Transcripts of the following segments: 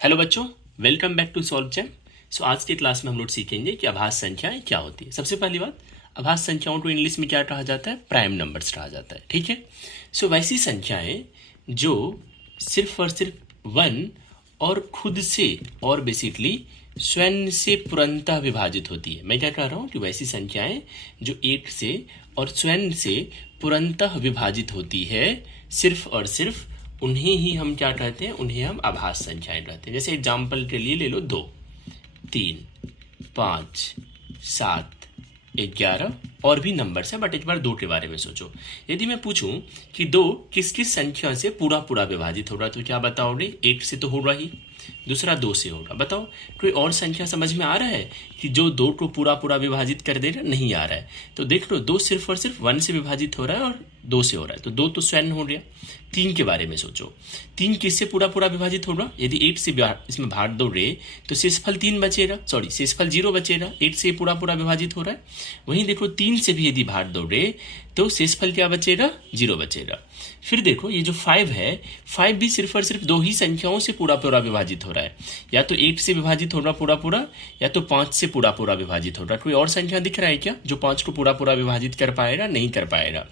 Hello बच्चों, welcome back to solve jam. So आज की क्लास में हम लोग सीखेंगे कि आभास संख्याएं क्या होती है। सबसे पहली बात, आभास संख्याओं को इंग्लिश में क्या कहा जाता है? प्राइम नंबर्स कहा जाता है। ठीक है। सो वैसी संख्याएं जो सिर्फ और सिर्फ वन और खुद से और बेसिकली स्वयं से पूर्णतः विभाजित होती है। मैं क्या कह रहा हूँ कि वैसी संख्याएं जो एक से और स्वयं से पूर्णतः विभाजित होती है, सिर्फ और सिर्फ उन्हें ही हम क्या कहते हैं? उन्हें हम आभास संख्याएं कहते हैं। जैसे एग्जाम्पल के लिए ले लो 2, 3, 5, 7, 11 और भी नंबर्स हैं, बट एक बार 2 के बारे में सोचो। यदि मैं पूछूं कि 2 किस किस संख्या से पूरा पूरा विभाजित हो रहा है तो क्या बताओगे? 8 से तो होगा ही, दूसरा 2 से होगा। बताओ कोई और संख्या समझ में आ रहा है कि जो 2 को पूरा पूरा विभाजित कर देगा? नहीं आ रहा है। तो देख लो, 2 सिर्फ और सिर्फ 1 से विभाजित हो रहा है और 2 से हो रहा है, तो 2 तो स्वयं हो गया। 3 के बारे में सोचो, 3 किससे पूरा पूरा विभाजित होगा? यदि 8 से इसमें भाग दोगे तो शेषफल 3 बचेगा, सॉरी शेषफल 0 बचेगा। 8 से पूरा पूरा विभाजित हो रहा है। वहीं देखो 3 से भी यदि भाग दोगे तो शेषफल क्या बचेगा? 0 बचेगा। फिर देखो ये जो 5 है, 5 भी सिर्फ और सिर्फ 2 ही संख्याओं से पूरा पूरा विभाजित हो रहा है। या तो 8 से विभाजित होगा पूरा पूरा, या तो 5 से पूरा पूरा विभाजित होगा। कोई और संख्या दिख रहा है क्या जो 5 को पूरा पूरा विभाजित कर पाएगा? नहीं कर पाएगा।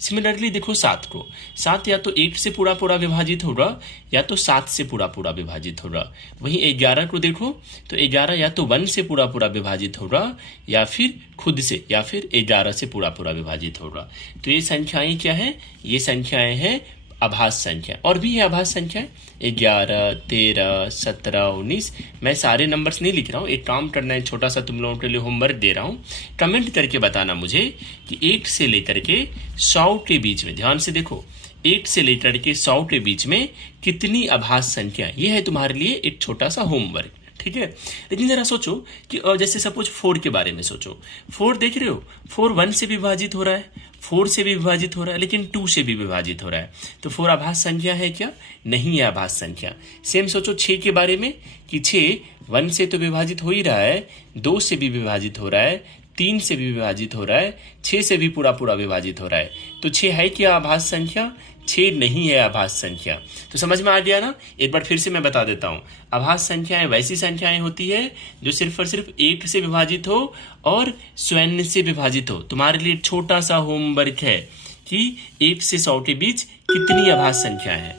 सिमिलरली देखो 7 को, 7 या तो 8 से पूरा पूरा विभाजित होगा या तो 7 से पूरा पूरा विभाजित होगा। वहीं 11 को देखो तो 11 या तो 1 से पूरा पूरा विभाजित होगा या फिर खुद से, या फिर 11 से पूरा पूरा विभाजित होगा। तो ये संख्याएं क्या है? ये संख्याएं हैं आभास संख्या। और भी है आभास संख्या 11, 13, 17, 19। मैं सारे नंबर्स नहीं लिख रहा हूँ, एक काम करना है, छोटा सा तुम लोगों के लिए होमवर्क दे रहा हूँ। कमेंट करके बताना मुझे कि 1 से लेकर के 100 के बीच में, ध्यान से देखो, 1 से लेकर के 100 के बीच में कितनी आभास संख्या। ये है तुम्हारे लिए एक छोटा सा होमवर्क। ठीक है। लेकिन जरा सोचो कि जैसे सपोज 4 के बारे में सोचो। 4 देख रहे हो, 4 1 से विभाजित हो रहा है, 4 से भी विभाजित हो रहा है, लेकिन 2 से भी विभाजित हो रहा है। तो 4 आभास संख्या है क्या? नहीं है आभास संख्या। सेम सोचो 6 के बारे में कि 6 1 से तो विभाजित हो ही रहा है, 2 से भी विभाजित हो रहा है, 3 से भी विभाजित हो रहा है, 6 से भी पूरा पूरा विभाजित हो रहा है। तो 6 है क्या आभास संख्या? 6 नहीं है आभास संख्या। तो समझ में आ गया ना? एक बार फिर से मैं बता देता हूँ। आभास संख्याएं वैसी संख्याएं होती है जो सिर्फ और सिर्फ 1 से विभाजित हो और स्वयं से विभाजित हो। तुम्हारे लिए छोटा सा होमवर्क है कि 1 से 100 के बीच कितनी आभास संख्या है।